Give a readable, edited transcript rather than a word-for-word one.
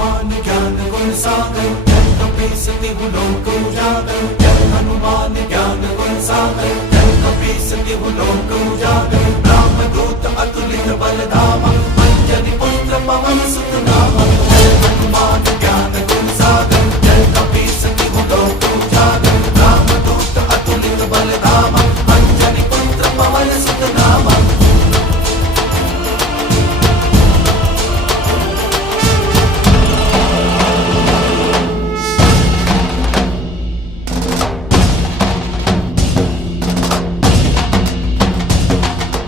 हनुमान ज्ञान गुण सागर, जय कपीस तिहु लोक उजागर। जय हनुमान ज्ञान गुण सागर, जय कपीस तिहु लोक उजागर।